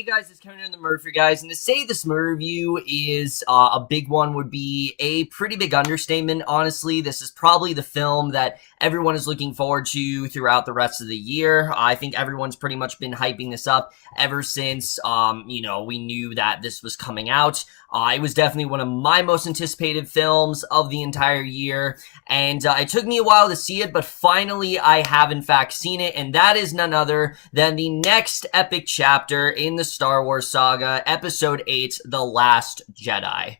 Hey guys, it's Kevin in the Murphy guys, and to say this movie review is a big one would be a pretty big understatement, honestly. This is probably the film that everyone is looking forward to throughout the rest of the year. I think everyone's pretty much been hyping this up ever since, we knew that this was coming out. It was definitely one of my most anticipated films of the entire year, and it took me a while to see it, but finally I have in fact seen it, and that is none other than the next epic chapter in the Star Wars saga, Episode 8, The Last Jedi.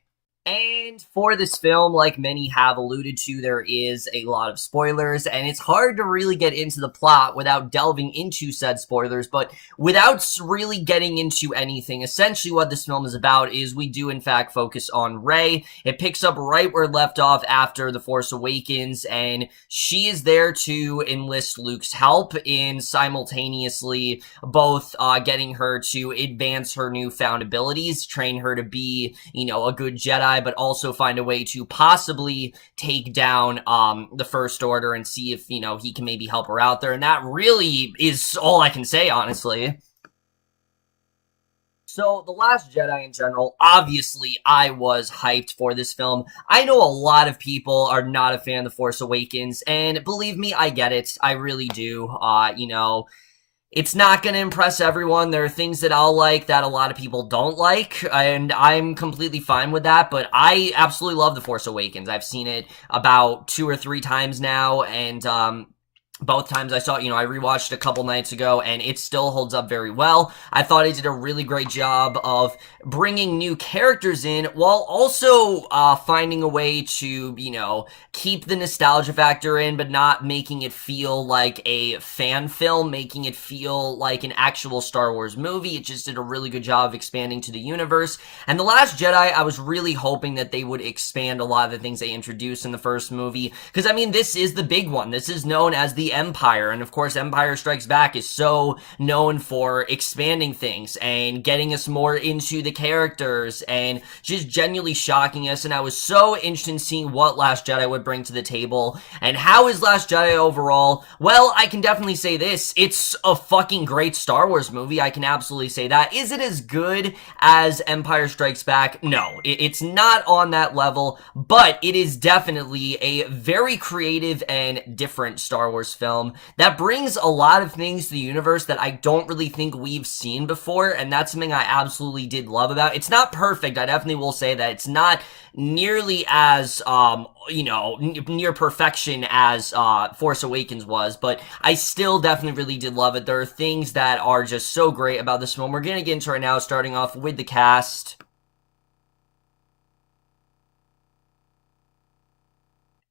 And for this film, like many have alluded to, there is a lot of spoilers, and it's hard to really get into the plot without delving into said spoilers, but without really getting into anything, essentially what this film is about is we do in fact focus on Rey. It picks up right where it left off after The Force Awakens, and she is there to enlist Luke's help in simultaneously both getting her to advance her newfound abilities, train her to be, a good Jedi, but also find a way to possibly take down the First Order and see if, he can maybe help her out there. And that really is all I can say, honestly. So, The Last Jedi in general, obviously, I was hyped for this film. I know a lot of people are not a fan of The Force Awakens, and believe me, I get it. I really do. It's not going to impress everyone. There are things that I'll like that a lot of people don't like, and I'm completely fine with that, but I absolutely love The Force Awakens. I've seen it about 2 or 3 times now, and both times I saw it, I rewatched a couple nights ago, and it still holds up very well. I thought it did a really great job of bringing new characters in while also finding a way to, keep the nostalgia factor in, but not making it feel like a fan film, making it feel like an actual Star Wars movie. It just did a really good job of expanding to the universe. And The Last Jedi, I was really hoping that they would expand a lot of the things they introduced in the first movie, because, this is the big one. This is known as the Empire, and of course Empire Strikes Back is so known for expanding things and getting us more into the characters and just genuinely shocking us, and I was so interested in seeing what Last Jedi would bring to the table. And how is Last Jedi overall? Well, I can definitely say this: it's a fucking great Star Wars movie. I can absolutely say that. Is it as good as Empire Strikes Back? No, it's not on that level, but it is definitely a very creative and different Star Wars film that brings a lot of things to the universe that I don't really think we've seen before, and that's something I absolutely did love about. It's not perfect, I definitely will say that. It's not nearly as, near perfection as Force Awakens was, but I still definitely really did love it. There are things that are just so great about this film. We're gonna get into right now, starting off with the cast.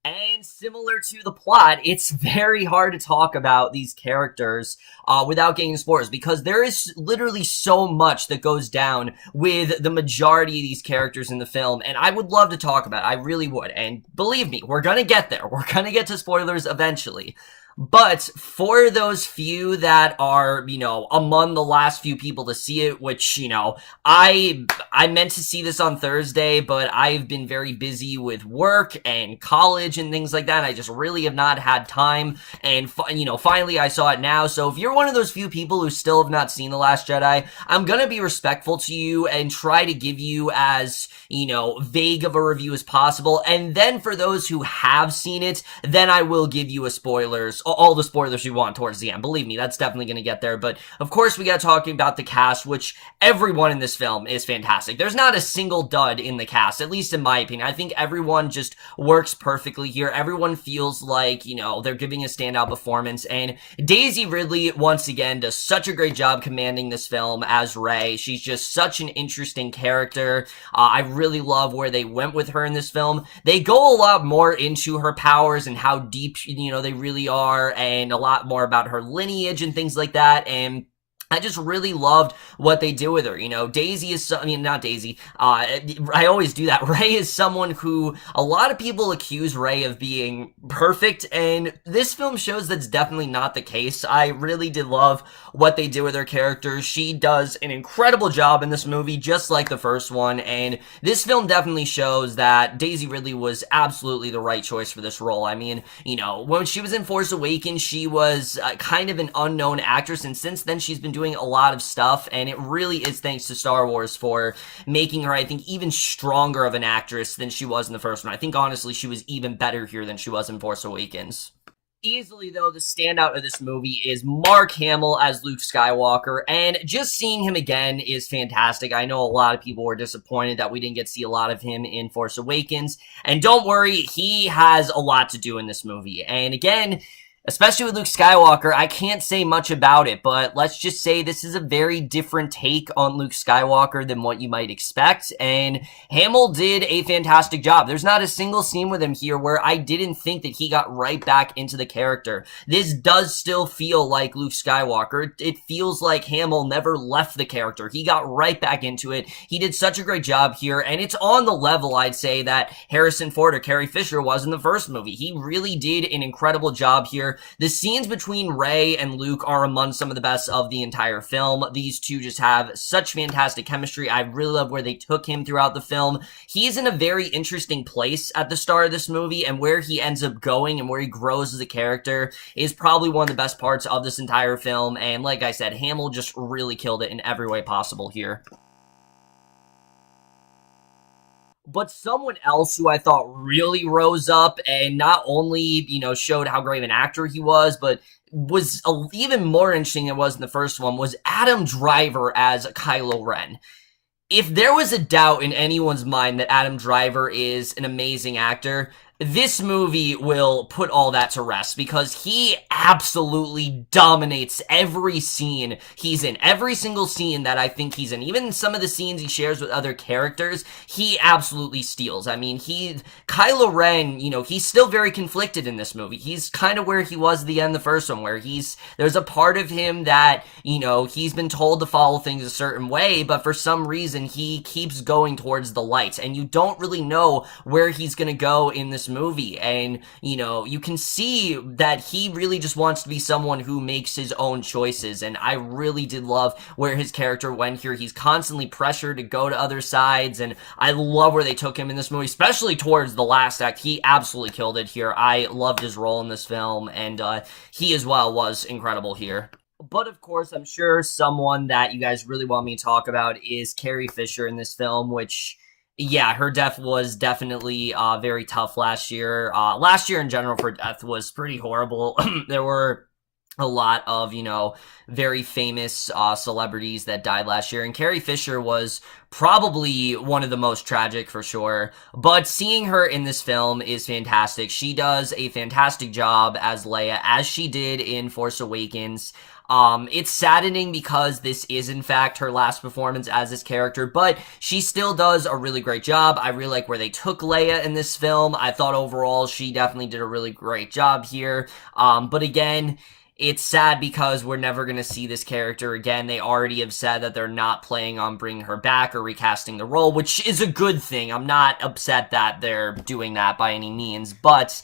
And similar to the plot, it's very hard to talk about these characters without getting spoilers, because there is literally so much that goes down with the majority of these characters in the film, and I would love to talk about it. I really would, and believe me, we're gonna get there. We're gonna get to spoilers eventually. But for those few that are, among the last few people to see it, which, I meant to see this on Thursday, but I've been very busy with work and college and things like that. I just really have not had time. And, finally I saw it now. So if you're one of those few people who still have not seen The Last Jedi, I'm going to be respectful to you and try to give you as, vague of a review as possible. And then for those who have seen it, then I will give you all the spoilers you want towards the end. Believe me, that's definitely going to get there. But of course, we got talking about the cast, which everyone in this film is fantastic. There's not a single dud in the cast, at least in my opinion. I think everyone just works perfectly here. Everyone feels like, they're giving a standout performance. And Daisy Ridley, once again, does such a great job commanding this film as Rey. She's just such an interesting character. I really love where they went with her in this film. They go a lot more into her powers and how deep, they really are, and a lot more about her lineage and things like that, and I just really loved what they did with her. Daisy is, not Daisy, I always do that. Rey is someone who a lot of people accuse Rey of being perfect, and this film shows that's definitely not the case. I really did love what they did with her character. She does an incredible job in this movie, just like the first one, and this film definitely shows that Daisy Ridley was absolutely the right choice for this role. When she was in Force Awakens, she was kind of an unknown actress, and since then she's been doing doing a lot of stuff, and it really is thanks to Star Wars for making her, I think, even stronger of an actress than she was in the first one. I think, honestly, she was even better here than she was in Force Awakens. Easily, though, the standout of this movie is Mark Hamill as Luke Skywalker, and just seeing him again is fantastic. I know a lot of people were disappointed that we didn't get to see a lot of him in Force Awakens, and don't worry, he has a lot to do in this movie. And again, especially with Luke Skywalker, I can't say much about it, but let's just say this is a very different take on Luke Skywalker than what you might expect, and Hamill did a fantastic job. There's not a single scene with him here where I didn't think that he got right back into the character. This does still feel like Luke Skywalker. It feels like Hamill never left the character. He got right back into it. He did such a great job here, and it's on the level, I'd say, that Harrison Ford or Carrie Fisher was in the first movie. He really did an incredible job here. The scenes between Rey and Luke are among some of the best of the entire film. These two just have such fantastic chemistry. I really love where they took him throughout the film. He's in a very interesting place at the start of this movie, and where he ends up going and where he grows as a character is probably one of the best parts of this entire film. And like I said, Hamill just really killed it in every way possible here. But someone else who I thought really rose up and not only, showed how great of an actor he was, but was even more interesting than it was in the first one, was Adam Driver as Kylo Ren. If there was a doubt in anyone's mind that Adam Driver is an amazing actor, this movie will put all that to rest, because he absolutely dominates every scene he's in. Every single scene that I think he's in, even some of the scenes he shares with other characters, he absolutely steals. I mean, Kylo Ren, he's still very conflicted in this movie. He's kind of where he was at the end of the first one, where there's a part of him that, he's been told to follow things a certain way, but for some reason he keeps going towards the light, and you don't really know where he's gonna go in this movie. And you can see that he really just wants to be someone who makes his own choices, and I really did love where his character went here. He's constantly pressured to go to other sides, and I love where they took him in this movie, especially towards the last act. He absolutely killed it here. I loved his role in this film, and he as well was incredible here. But of course, I'm sure someone that you guys really want me to talk about is Carrie Fisher in this film, which, yeah, her death was definitely very tough last year. Last year in general for death was pretty horrible. There were a lot of, very famous celebrities that died last year, and Carrie Fisher was probably one of the most tragic for sure. But seeing her in this film is fantastic. She does a fantastic job as Leia, as she did in Force Awakens. It's saddening because this is in fact her last performance as this character, but she still does a really great job. I really like where they took Leia in this film. I thought overall she definitely did a really great job here. But again, it's sad because we're never going to see this character again. They already have said that they're not planning on bringing her back or recasting the role, which is a good thing. I'm not upset that they're doing that by any means, but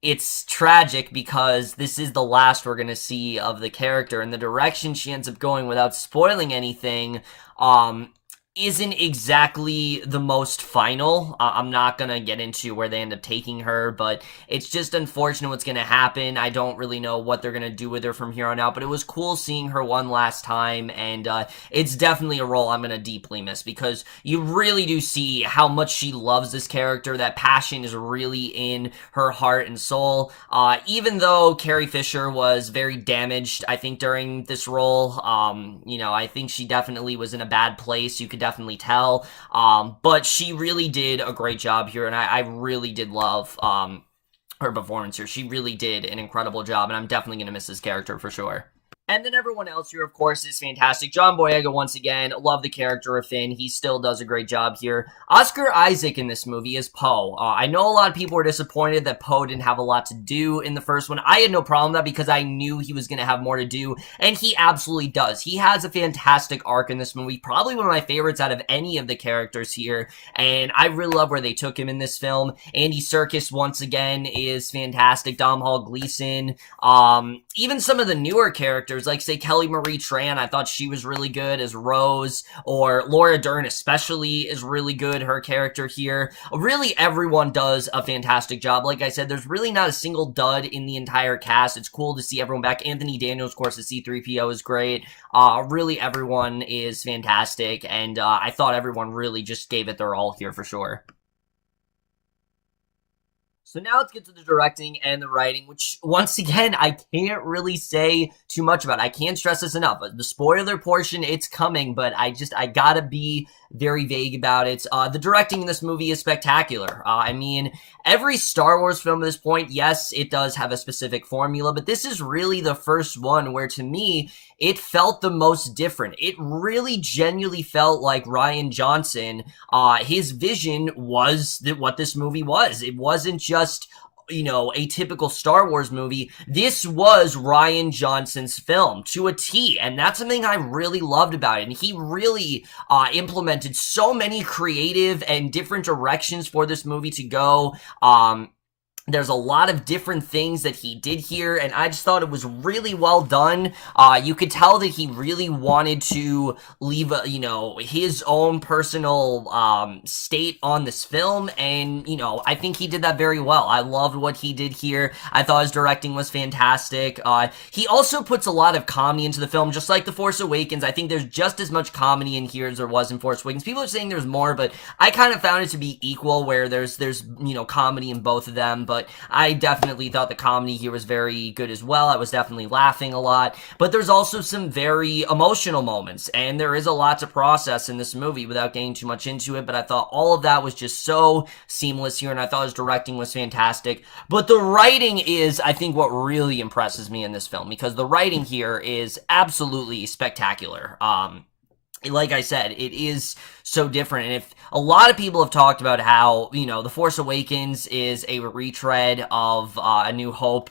it's tragic because this is the last we're going to see of the character, and the direction she ends up going, without spoiling anything, isn't exactly the most final. I'm not going to get into where they end up taking her, but it's just unfortunate what's going to happen. I don't really know what they're going to do with her from here on out, but it was cool seeing her one last time, and it's definitely a role I'm going to deeply miss, because you really do see how much she loves this character. That passion is really in her heart and soul. Even though Carrie Fisher was very damaged, I think, during this role, I think she definitely was in a bad place. You could definitely tell, but she really did a great job here, and I really did love her performance here. She really did an incredible job, and I'm definitely going to miss this character for sure. And then everyone else here, of course, is fantastic. John Boyega, once again, love the character of Finn. He still does a great job here. Oscar Isaac in this movie is Poe. I know a lot of people were disappointed that Poe didn't have a lot to do in the first one. I had no problem with that because I knew he was going to have more to do, and he absolutely does. He has a fantastic arc in this movie, probably one of my favorites out of any of the characters here, and I really love where they took him in this film. Andy Serkis, once again, is fantastic. Domhnall, Gleeson, even some of the newer characters characters, like, say, Kelly Marie Tran. I thought she was really good as Rose, or Laura Dern especially is really good, her character here. Really, everyone does a fantastic job. Like I said, there's really not a single dud in the entire cast. It's cool to see everyone back. Anthony Daniels, of course, as C-3PO is great. Really, everyone is fantastic, and I thought everyone really just gave it their all here for sure. So now let's get to the directing and the writing, which, once again, I can't really say too much about. I can't stress this enough. The spoiler portion, it's coming, but I gotta be very vague about it. The directing in this movie is spectacular. I mean, every Star Wars film at this point, yes, it does have a specific formula, but this is really the first one where, to me, it felt the most different. It really genuinely felt like Rian Johnson, his vision was what this movie was. It wasn't just, you know, a typical Star Wars movie. This was Rian Johnson's film to a T, and that's something I really loved about it. And he really implemented so many creative and different directions for this movie to go. There's a lot of different things that he did here, and I just thought it was really well done. You could tell that he really wanted to leave, you know, his own personal state on this film, and, you know, I think he did that very well. I loved what he did here. I thought his directing was fantastic. He also puts a lot of comedy into the film, just like The Force Awakens. I think there's just as much comedy in here as there was in Force Awakens. People are saying there's more, but I kind of found it to be equal, where there's you know, comedy in both of them, but I definitely thought the comedy here was very good as well. I was definitely laughing a lot, but there's also some very emotional moments, and there is a lot to process in this movie without getting too much into it, but I thought all of that was just so seamless here, and I thought his directing was fantastic. But the writing is, I think, what really impresses me in this film, because the writing here is absolutely spectacular. Like I said, it is so different, and if a lot of people have talked about how, you know, The Force Awakens is a retread of A New Hope,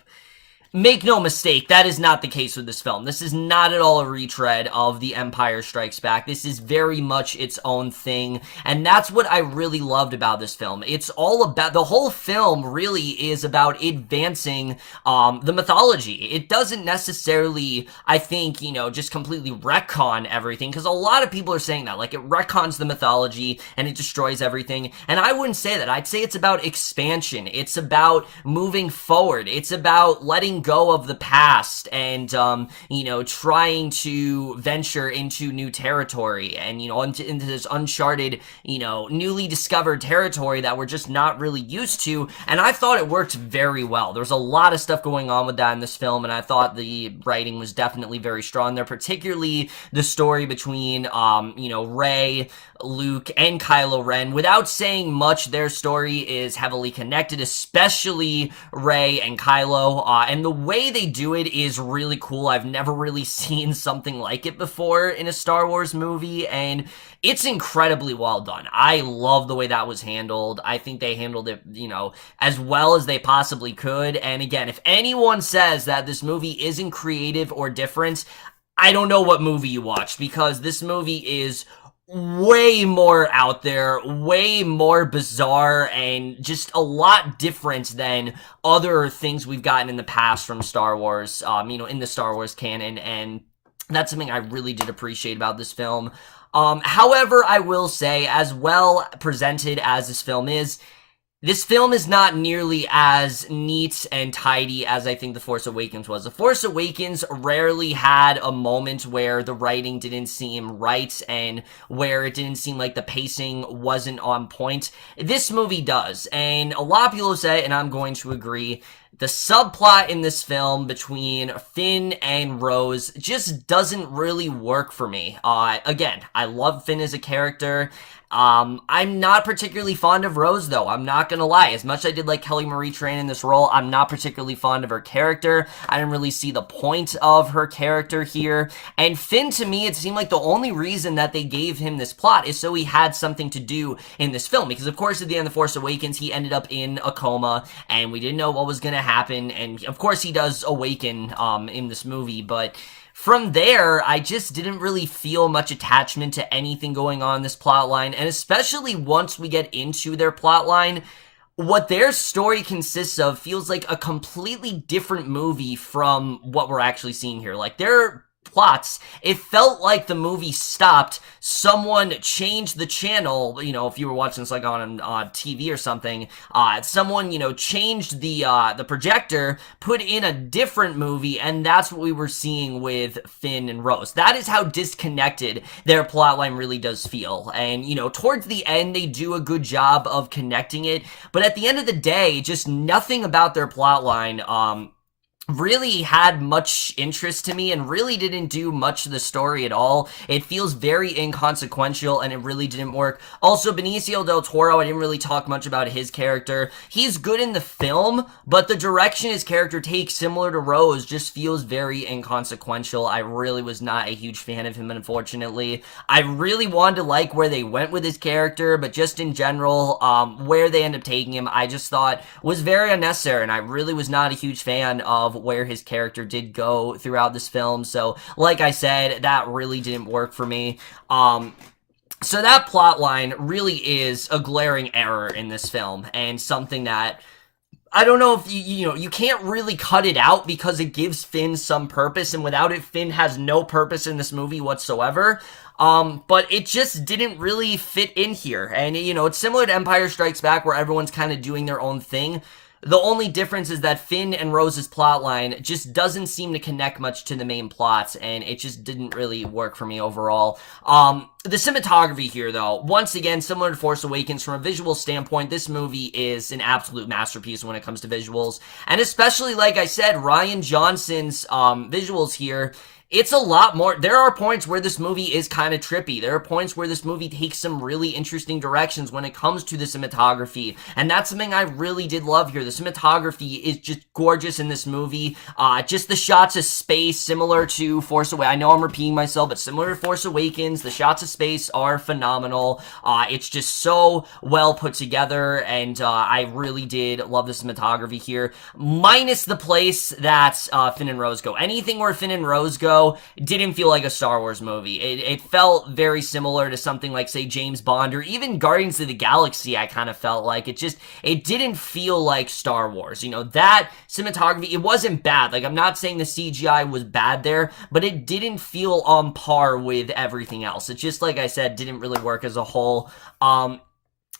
make no mistake, that is not the case with this film. This is not at all a retread of The Empire Strikes Back. This is very much its own thing, and that's what I really loved about this film. It's all about, the whole film really is about advancing the mythology. It doesn't necessarily, I think, you know, just completely retcon everything, because a lot of people are saying that, like, it retcons the mythology and it destroys everything, and I wouldn't say that. I'd say it's about expansion. It's about moving forward. It's about letting go of the past and, you know, trying to venture into new territory and, you know, into this uncharted, you know, newly discovered territory that we're just not really used to. And I thought it worked very well. There's a lot of stuff going on with that in this film, and I thought the writing was definitely very strong there, particularly the story between, you know, Rey, Luke, and Kylo Ren. Without saying much, their story is heavily connected, especially Rey and Kylo, and the way they do it is really cool. I've never really seen something like it before in a Star Wars movie, and it's incredibly well done. I love the way that was handled. I think they handled it, you know, as well as they possibly could, and again, if anyone says that this movie isn't creative or different, I don't know what movie you watched, because this movie is way more out there, way more bizarre, and just a lot different than other things we've gotten in the past from Star Wars, you know, in the Star Wars canon, and that's something I really did appreciate about this film. However, I will say, as well presented as this film is not nearly as neat and tidy as I think The Force Awakens was. The Force Awakens rarely had a moment where the writing didn't seem right and where it didn't seem like the pacing wasn't on point. This movie does, and a lot of people say, and I'm going to agree, the subplot in this film between Finn and Rose just doesn't really work for me. Again, I love Finn as a character. I'm not particularly fond of Rose, though. I'm not gonna lie. As much as I did like Kelly Marie Tran in this role, I'm not particularly fond of her character. I didn't really see the point of her character here. And Finn, to me, it seemed like the only reason that they gave him this plot is so he had something to do in this film. Because, of course, at the end of The Force Awakens, he ended up in a coma, and we didn't know what was gonna happen. And, of course, he does awaken in this movie, but from there, I just didn't really feel much attachment to anything going on in this plotline, and especially once we get into their plotline, what their story consists of feels like a completely different movie from what we're actually seeing here. Like, their plots, it felt like the movie stopped, someone changed the channel, you know, if you were watching this like on TV or something, someone, you know, changed the projector, put in a different movie, and that's what we were seeing with Finn and Rose. That is how disconnected their plotline really does feel. And, you know, towards the end, they do a good job of connecting it, but at the end of the day, just nothing about their plotline, really had much interest to me and really didn't do much of the story at all. It feels very inconsequential and it really didn't work. Also, Benicio del Toro, I didn't really talk much about his character. He's good in the film, but the direction his character takes, similar to Rose, just feels very inconsequential. I really was not a huge fan of him, unfortunately. I really wanted to like where they went with his character, but just in general, where they end up taking him, I just thought was very unnecessary, and I really was not a huge fan of where his character did go throughout this film. So, like I said, that really didn't work for me. So that plot line really is a glaring error in this film, and something that I don't know if you know, you can't really cut it out because it gives Finn some purpose, and without it, Finn has no purpose in this movie whatsoever. But it just didn't really fit in here. And, you know, it's similar to Empire Strikes Back, where everyone's kind of doing their own thing. The only difference is that Finn and Rose's plotline just doesn't seem to connect much to the main plots, and it just didn't really work for me overall. The cinematography here, though, once again, similar to Force Awakens, from a visual standpoint, this movie is an absolute masterpiece when it comes to visuals. And especially, like I said, Rian Johnson's visuals here, it's a lot more. There are points where this movie is kind of trippy. There are points where this movie takes some really interesting directions when it comes to the cinematography, and that's something I really did love here. The cinematography is just gorgeous in this movie. Just the shots of space, similar to Force Awakens. I know I'm repeating myself, but similar to Force Awakens, the shots of space are phenomenal. It's just so well put together, and I really did love the cinematography here, minus the place that Finn and Rose go. Anything where Finn and Rose go didn't feel like a Star Wars movie. It felt very similar to something like, say, James Bond, or even Guardians of the Galaxy. I kind of felt like it didn't feel like Star Wars. You know, that cinematography, it wasn't bad. Like, I'm not saying the CGI was bad there, but it didn't feel on par with everything else. It just, like I said, didn't really work as a whole.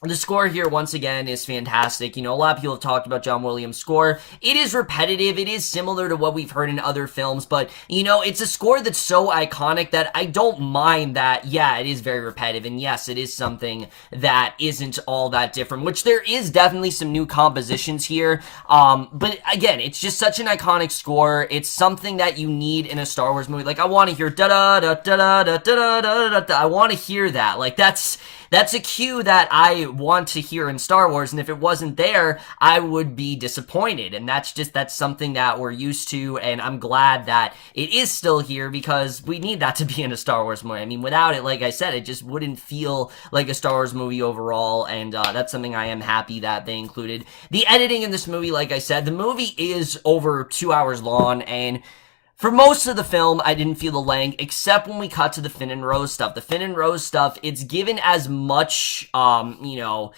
The score here, once again, is fantastic. You know, a lot of people have talked about John Williams' score. It is repetitive. It is similar to what we've heard in other films, but, you know, it's a score that's so iconic that I don't mind that, yeah, it is very repetitive, and yes, it is something that isn't all that different, which there is definitely some new compositions here, but again, it's just such an iconic score. It's something that you need in a Star Wars movie. Like, I want to hear da-da-da-da-da-da-da-da-da-da. I want to hear that. Like, that's a cue that I want to hear in Star Wars, and if it wasn't there, I would be disappointed, and that's something that we're used to, and I'm glad that it is still here, because we need that to be in a Star Wars movie. I mean, without it, like I said, it just wouldn't feel like a Star Wars movie overall, and that's something I am happy that they included. The editing in this movie, like I said, the movie is over 2 hours long, and for most of the film, I didn't feel the length, except when we cut to the Finn and Rose stuff. The Finn and Rose stuff, it's given as much, you know,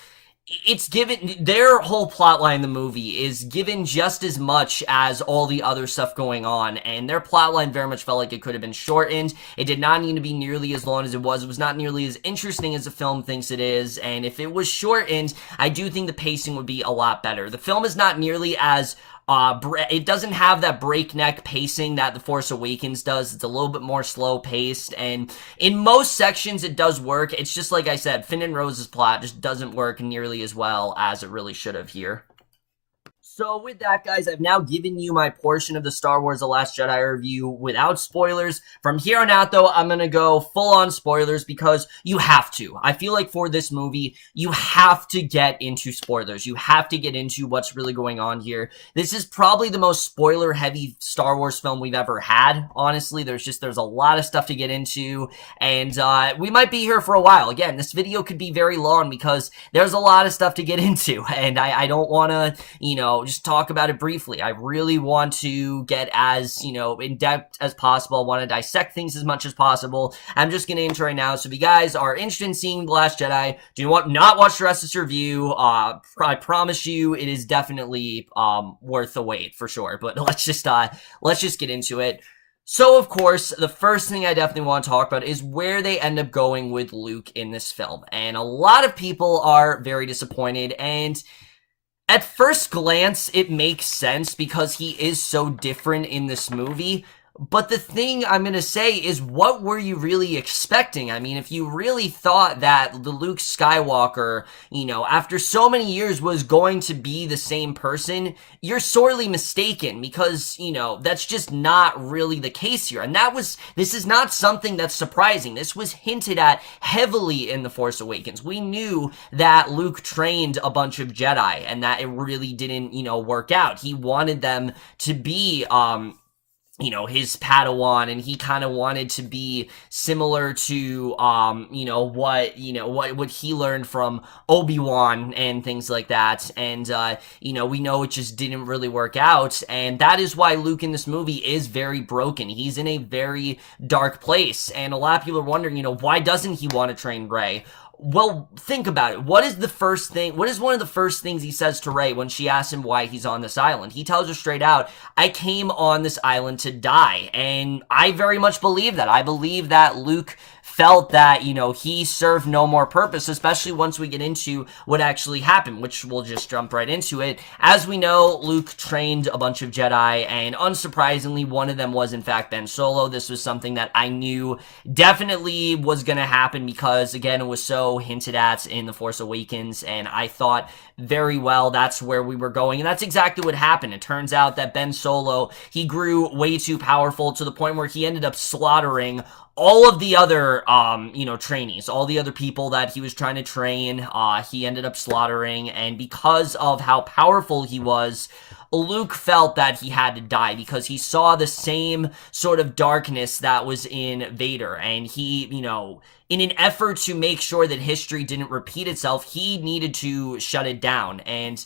it's given, their whole plotline in the movie is given just as much as all the other stuff going on, and their plotline very much felt like it could have been shortened. It did not need to be nearly as long as it was. It was not nearly as interesting as the film thinks it is, and if it was shortened, I do think the pacing would be a lot better. The film is not nearly as it doesn't have that breakneck pacing that The Force Awakens does. It's a little bit more slow paced, and in most sections it does work. It's just like I said, Finn and Rose's plot just doesn't work nearly as well as it really should have here. So with that, guys, I've now given you my portion of the Star Wars The Last Jedi review without spoilers. From here on out, though, I'm going to go full-on spoilers because you have to. I feel like for this movie, you have to get into spoilers. You have to get into what's really going on here. This is probably the most spoiler-heavy Star Wars film we've ever had, honestly. There's a lot of stuff to get into, and we might be here for a while. Again, this video could be very long because there's a lot of stuff to get into, and I don't want to, you know, just talk about it briefly. I really want to get as, in depth as possible. I want to dissect things as much as possible. I'm just going to intro right now. So if you guys are interested in seeing The Last Jedi, do you want not watch the rest of this review? I promise you it is definitely worth the wait for sure. But let's just get into it. So, of course, the first thing I definitely want to talk about is where they end up going with Luke in this film. And a lot of people are very disappointed, and at first glance, it makes sense because he is so different in this movie. But the thing I'm going to say is, what were you really expecting? I mean, if you really thought that the Luke Skywalker, after so many years was going to be the same person, you're sorely mistaken because, that's just not really the case here. And this is not something that's surprising. This was hinted at heavily in The Force Awakens. We knew that Luke trained a bunch of Jedi and that it really didn't, work out. He wanted them to be, his Padawan, and he kind of wanted to be similar to, what he learned from Obi-Wan and things like that. And, we know it just didn't really work out. And that is why Luke in this movie is very broken. He's in a very dark place. And a lot of people are wondering, why doesn't he want to train Rey? Well, think about it. What is one of the first things he says to Rey when she asks him why he's on this island? He tells her straight out, I came on this island to die. And I very much believe that. I believe that Luke felt that, he served no more purpose, especially once we get into what actually happened, which we'll just jump right into it. As we know, Luke trained a bunch of Jedi, and unsurprisingly, one of them was, in fact, Ben Solo. This was something that I knew definitely was going to happen because, again, it was so hinted at in The Force Awakens, and I thought very well that's where we were going, and that's exactly what happened. It turns out that Ben Solo, he grew way too powerful to the point where he ended up slaughtering all of the other, trainees, all the other people that he was trying to train, he ended up slaughtering, and because of how powerful he was, Luke felt that he had to die because he saw the same sort of darkness that was in Vader, and he, in an effort to make sure that history didn't repeat itself, he needed to shut it down, and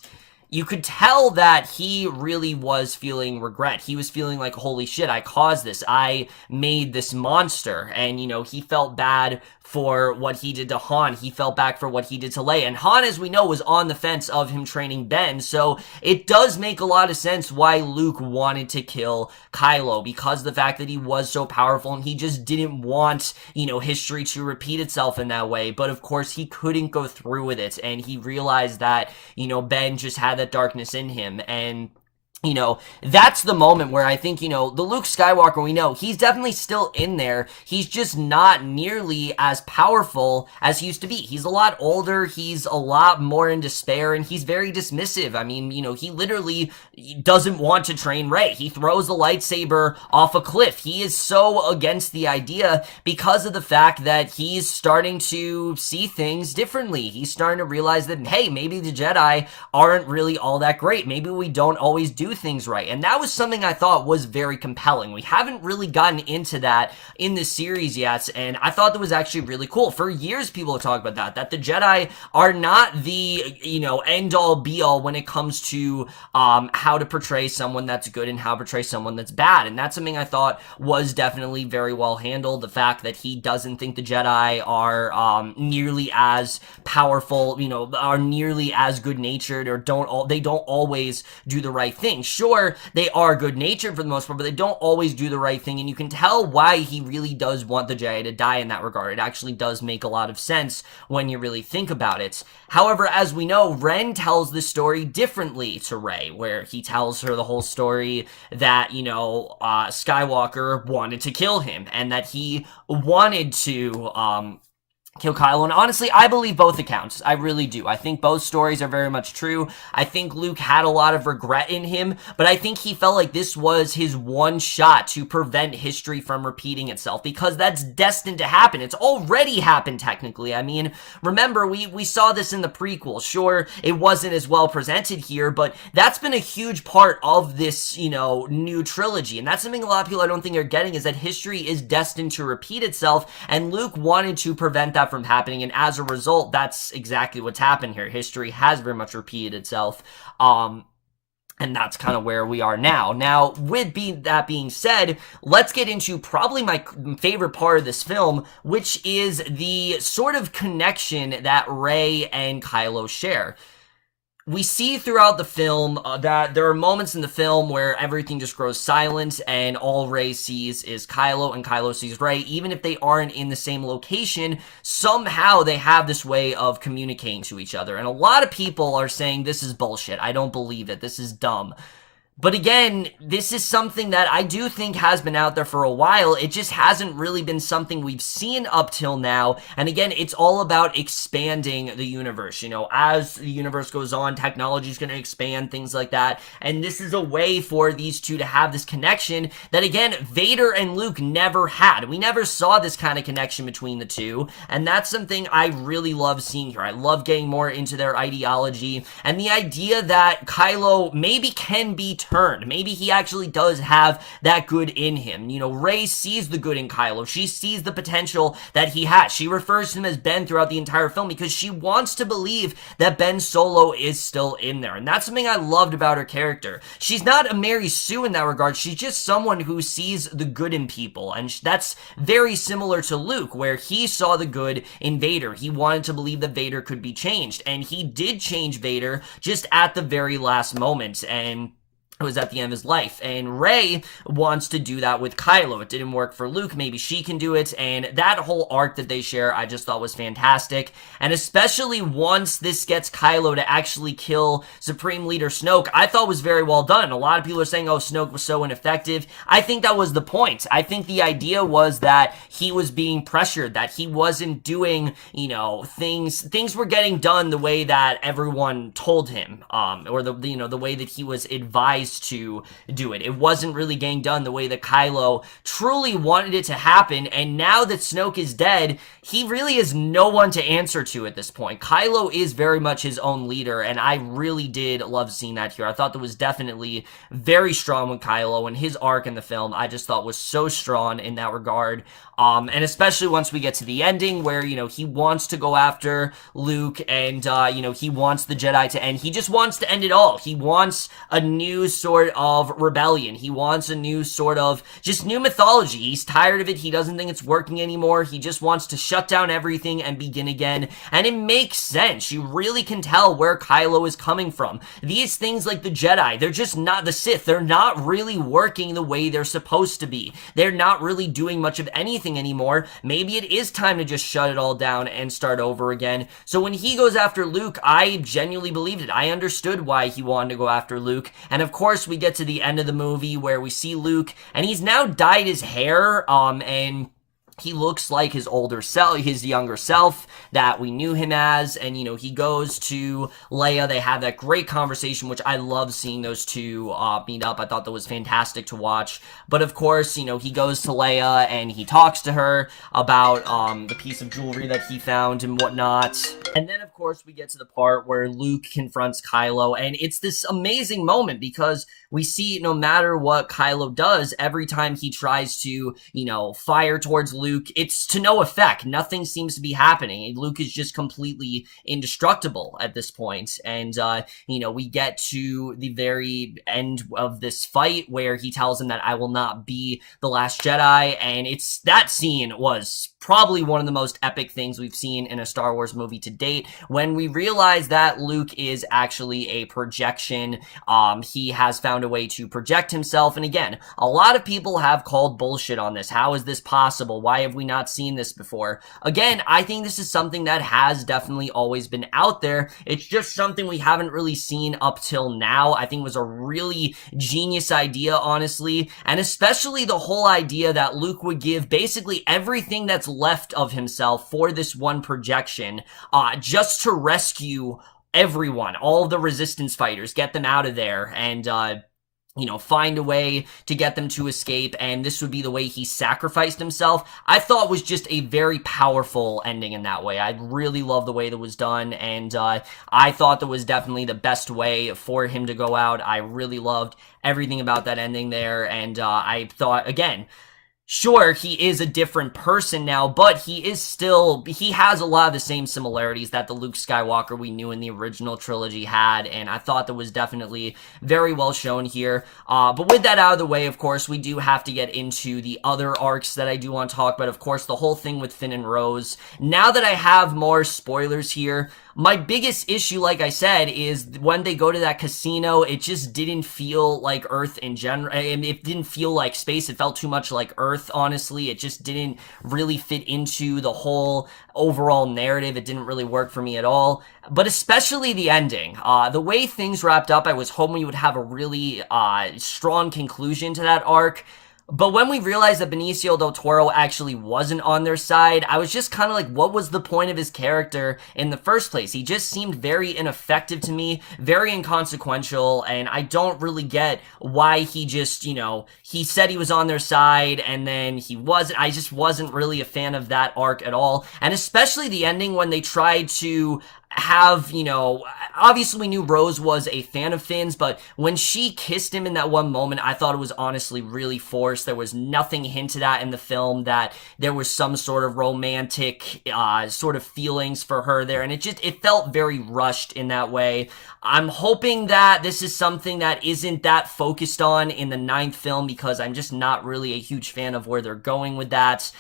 you could tell that he really was feeling regret. He was feeling like, holy shit, I caused this. I made this monster. And, he felt bad for what he did to Han. He felt bad for what he did to Leia. And Han, as we know, was on the fence of him training Ben. So it does make a lot of sense why Luke wanted to kill Kylo, because of the fact that he was so powerful and he just didn't want, history to repeat itself in that way. But of course, he couldn't go through with it. And he realized that, Ben just had that darkness in him. And that's the moment where I think, the Luke Skywalker we know, he's definitely still in there. He's just not nearly as powerful as he used to be. He's a lot older, he's a lot more in despair, and he's very dismissive. I mean, he literally doesn't want to train Rey. He throws the lightsaber off a cliff. He is so against the idea because of the fact that he's starting to see things differently. He's starting to realize that, hey, maybe the Jedi aren't really all that great. Maybe we don't always do things right. And that was something I thought was very compelling. We haven't really gotten into that in this series yet, and I thought that was actually really cool. For years, people have talked about that the Jedi are not the, end-all, be-all when it comes to how to portray someone that's good and how to portray someone that's bad. And that's something I thought was definitely very well handled. The fact that he doesn't think the Jedi are nearly as powerful, are nearly as good-natured, or they don't always do the right thing. Sure, they are good-natured for the most part, but they don't always do the right thing, and you can tell why he really does want the Jedi to die in that regard. It actually does make a lot of sense when you really think about it. However, as we know, Ren tells this story differently to Rey, where he tells her the whole story that, Skywalker wanted to kill him, and that he wanted to, kill Kylo. And honestly, I believe both accounts. I really do. I think both stories are very much true. I think Luke had a lot of regret in him, but I think he felt like this was his one shot to prevent history from repeating itself, because that's destined to happen. It's already happened, technically. I mean, remember, we saw this in the prequel. Sure, it wasn't as well presented here, but that's been a huge part of this, new trilogy. And that's something a lot of people I don't think are getting, is that history is destined to repeat itself, and Luke wanted to prevent that from happening, and as a result, that's exactly what's happened here. History has very much repeated itself. And that's kind of where we are now. Now, that being said, let's get into probably my favorite part of this film, which is the sort of connection that Rey and Kylo share. We see throughout the film that there are moments in the film where everything just grows silent and all Rey sees is Kylo and Kylo sees Rey. Even if they aren't in the same location, somehow they have this way of communicating to each other. And a lot of people are saying this is bullshit. I don't believe it. This is dumb. But again, this is something that I do think has been out there for a while. It just hasn't really been something we've seen up till now. And again, it's all about expanding the universe. You know, as the universe goes on, technology is going to expand, things like that. And this is a way for these two to have this connection that, again, Vader and Luke never had. We never saw this kind of connection between the two. And that's something I really love seeing here. I love getting more into their ideology and the idea that Kylo maybe can be turned. Maybe he actually does have that good in him. You know, Rey sees the good in Kylo. She sees the potential that he has. She refers to him as Ben throughout the entire film because she wants to believe that Ben Solo is still in there. And that's something I loved about her character. She's not a Mary Sue in that regard. She's just someone who sees the good in people. And that's very similar to Luke, where he saw the good in Vader. He wanted to believe that Vader could be changed. And he did change Vader just at the very last moment. And it was at the end of his life, and Rey wants to do that with Kylo. It didn't work for Luke. Maybe she can do it, and that whole arc that they share I just thought was fantastic. And especially once this gets Kylo to actually kill Supreme Leader Snoke, I thought was very well done. A lot of people are saying, oh, Snoke was so ineffective. I think that was the point. I think the idea was that he was being pressured, that he wasn't doing, you know, things were getting done the way that everyone told him, or the way that he was advised to do it. It wasn't really getting done the way that Kylo truly wanted it to happen, and now that Snoke is dead, he really has no one to answer to at this point. Kylo is very much his own leader, and I really did love seeing that here. I thought that was definitely very strong with Kylo, and his arc in the film I just thought was so strong in that regard. And especially once we get to the ending where, you know, he wants to go after Luke and, you know, he wants the Jedi to end. He just wants to end it all. He wants a new sort of rebellion. He wants a new sort of just new mythology. He's tired of it. He doesn't think it's working anymore. He just wants to shut down everything and begin again. And it makes sense. You really can tell where Kylo is coming from. These things like the Jedi, they're just not the Sith. They're not really working the way they're supposed to be. They're not really doing much of anything anymore. Maybe it is time to just shut it all down and start over again. So when he goes after Luke, I genuinely believed it. I understood why he wanted to go after Luke. And of course, we get to the end of the movie where we see Luke, and he's now dyed his hair, and he looks like his older self, his younger self that we knew him as. And, you know, he goes to Leia. They have that great conversation, which I love seeing those two meet up. I thought that was fantastic to watch. But of course, you know, he goes to Leia and he talks to her about the piece of jewelry that he found and whatnot. And then, of course, we get to the part where Luke confronts Kylo. And it's this amazing moment because we see no matter what Kylo does, every time he tries to, you know, fire towards Luke, it's to no effect. Nothing seems to be happening. Luke is just completely indestructible at this point. And, you know, we get to the very end of this fight where he tells him that I will not be the last Jedi. And that scene was probably one of the most epic things we've seen in a Star Wars movie to date. When we realize that Luke is actually a projection, he has found a way to project himself. And again, a lot of people have called bullshit on this. How is this possible? Why have we not seen this before? Again, I think this is something that has definitely always been out there. It's just something we haven't really seen up till now. I think it was a really genius idea, honestly. And especially the whole idea that Luke would give basically everything that's left of himself for this one projection, just to rescue everyone, all the resistance fighters, get them out of there, and you know, find a way to get them to escape, and this would be the way he sacrificed himself. I thought was just a very powerful ending in that way. I really love the way that was done, and I thought that was definitely the best way for him to go out. I really loved everything about that ending there, and I thought, again, Sure, he is a different person now, but he has a lot of the same similarities that the Luke Skywalker we knew in the original trilogy had, and I thought that was definitely very well shown here. But with that out of the way, of course, we do have to get into the other arcs that I do want to talk about. Of course, the whole thing with Finn and Rose. Now that I have more spoilers here, my biggest issue, like I said, is when they go to that casino, it just didn't feel like Earth in general. It didn't feel like space. It felt too much like Earth, honestly. It just didn't really fit into the whole overall narrative. It didn't really work for me at all. But especially the ending. The way things wrapped up, I was hoping we would have a really strong conclusion to that arc. But when we realized that Benicio del Toro actually wasn't on their side, I was just kind of like, what was the point of his character in the first place? He just seemed very ineffective to me, very inconsequential, and I don't really get why he just, he said he was on their side, and then he wasn't. I just wasn't really a fan of that arc at all, and especially the ending when they tried to have, obviously we knew Rose was a fan of Finn's, but when she kissed him in that one moment, I thought it was honestly really forced. There was nothing hinted at in the film that there was some sort of romantic sort of feelings for her there, and it felt very rushed in that way. I'm hoping that this is something that isn't that focused on in the ninth film, because I'm just not really a huge fan of where they're going with that.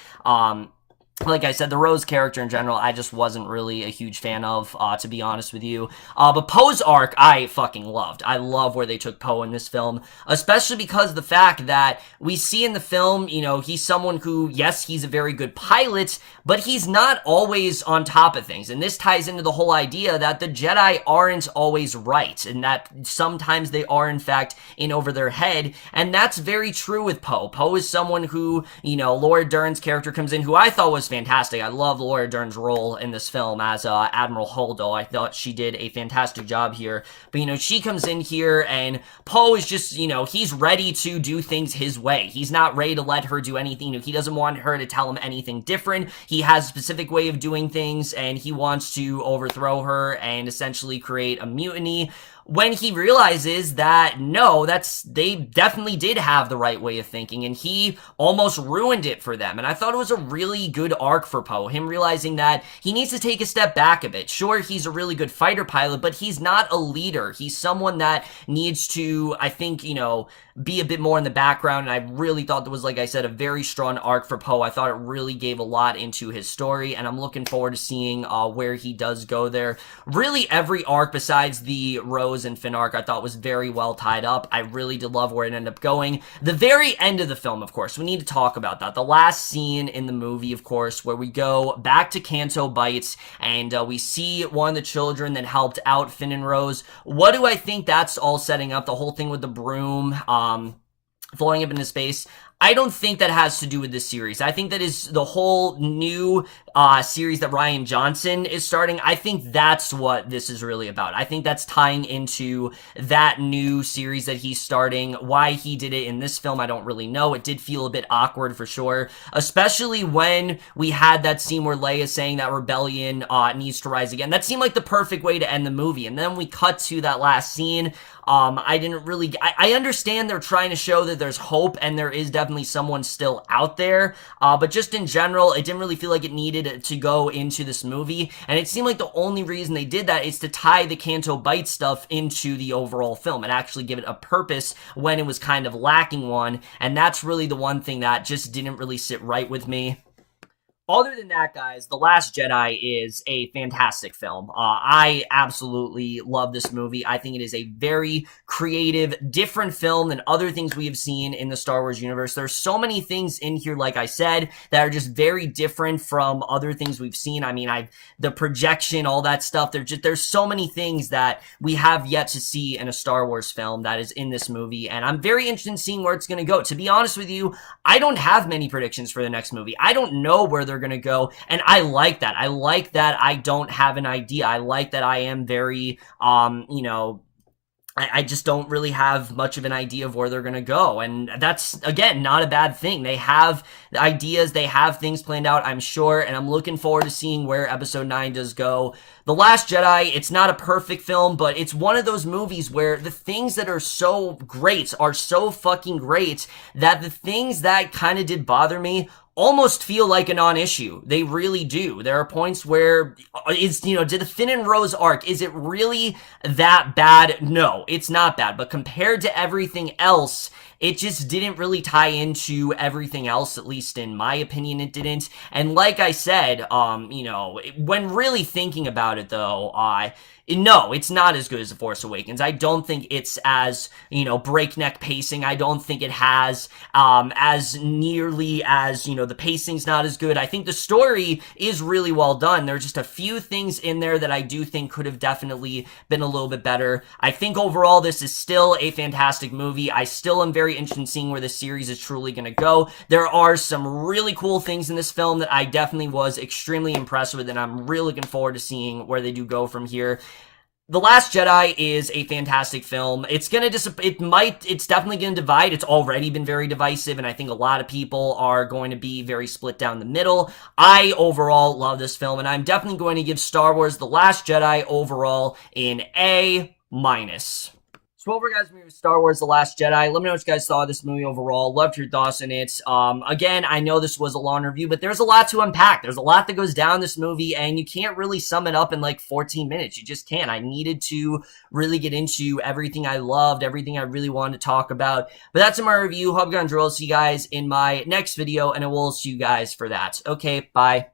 Like I said, the Rose character in general, I just wasn't really a huge fan of, to be honest with you. But Poe's arc, I fucking loved. I love where they took Poe in this film, especially because of the fact that we see in the film, he's someone who, yes, he's a very good pilot, but he's not always on top of things. And this ties into the whole idea that the Jedi aren't always right, and that sometimes they are, in fact, in over their head. And that's very true with Poe. Poe is someone who, Laura Dern's character comes in, who I thought was fantastic. I love Laura Dern's role in this film as Admiral Holdo. I thought she did a fantastic job here. But, she comes in here, and Poe is just, he's ready to do things his way. He's not ready to let her do anything. He doesn't want her to tell him anything different. He has a specific way of doing things, and he wants to overthrow her and essentially create a mutiny, when he realizes that no, they definitely did have the right way of thinking, and he almost ruined it for them. And I thought it was a really good arc for Poe, him realizing that he needs to take a step back a bit. Sure, he's a really good fighter pilot, but he's not a leader. He's someone that needs to, I think, be a bit more in the background, and I really thought there was, like I said, a very strong arc for Poe. I thought it really gave a lot into his story, and I'm looking forward to seeing where he does go there. Really, every arc besides the Rose and Finn arc I thought was very well tied up. I really did love where it ended up going. The very end of the film, of course, we need to talk about that. The last scene in the movie, of course, where we go back to Canto Bites, and we see one of the children that helped out Finn and Rose. What do I think that's all setting up? The whole thing with the broom, flowing up into space. I don't think that has to do with this series. I think that is the whole new series that Rian Johnson is starting. I think that's what this is really about. I think that's tying into that new series that he's starting. Why he did it in this film, I don't really know. It did feel a bit awkward for sure, especially when we had that scene where Leia saying that rebellion needs to rise again. That seemed like the perfect way to end the movie. And then we cut to that last scene. I understand they're trying to show that there's hope and there is definitely someone still out there, but just in general, it didn't really feel like it needed to go into this movie, and it seemed like the only reason they did that is to tie the Canto Bite stuff into the overall film and actually give it a purpose when it was kind of lacking one, and that's really the one thing that just didn't really sit right with me. Other than that, guys, The Last Jedi is a fantastic film. I absolutely love this movie. I think it is a very creative, different film than other things we have seen in the Star Wars universe. There's so many things in here, like I said, that are just very different from other things we've seen. I mean, the projection, all that stuff. There's so many things that we have yet to see in a Star Wars film that is in this movie, and I'm very interested in seeing where it's going to go. To be honest with you, I don't have many predictions for the next movie. I don't know where they're going to go, and I like that. I like that I don't have an idea. I like that I am very, I just don't really have much of an idea of where they're going to go. And that's, again, not a bad thing. They have ideas, they have things planned out, I'm sure, and I'm looking forward to seeing where episode 9 does go. The Last Jedi, it's not a perfect film, but it's one of those movies where the things that are so great are so fucking great that the things that kind of did bother me almost feel like a non-issue. They really do. There are points where did the Finn and Rose arc, is it really that bad? No, it's not bad. But compared to everything else, it just didn't really tie into everything else, at least in my opinion, it didn't. And like I said, when really thinking about it though, no, it's not as good as The Force Awakens. I don't think it's as, breakneck pacing. I don't think it has as nearly as, the pacing's not as good. I think the story is really well done. There's just a few things in there that I do think could have definitely been a little bit better. I think overall this is still a fantastic movie. I still am very interested in seeing where this series is truly going to go. There are some really cool things in this film that I definitely was extremely impressed with, and I'm really looking forward to seeing where they do go from here. The Last Jedi is a fantastic film. It's definitely gonna divide. It's already been very divisive, and I think a lot of people are going to be very split down the middle. I overall love this film, and I'm definitely going to give Star Wars The Last Jedi overall an A-. So over, guys, movie Star Wars The Last Jedi. Let me know what you guys thought of this movie overall. Loved your thoughts on it. Again, I know this was a long review, but there's a lot to unpack. There's a lot that goes down this movie, and you can't really sum it up in like 14 minutes. You just can't. I needed to really get into everything I loved, everything I really wanted to talk about. But that's in my review. Hope you guys enjoyed. See you guys in my next video, and I will see you guys for that. Okay, bye.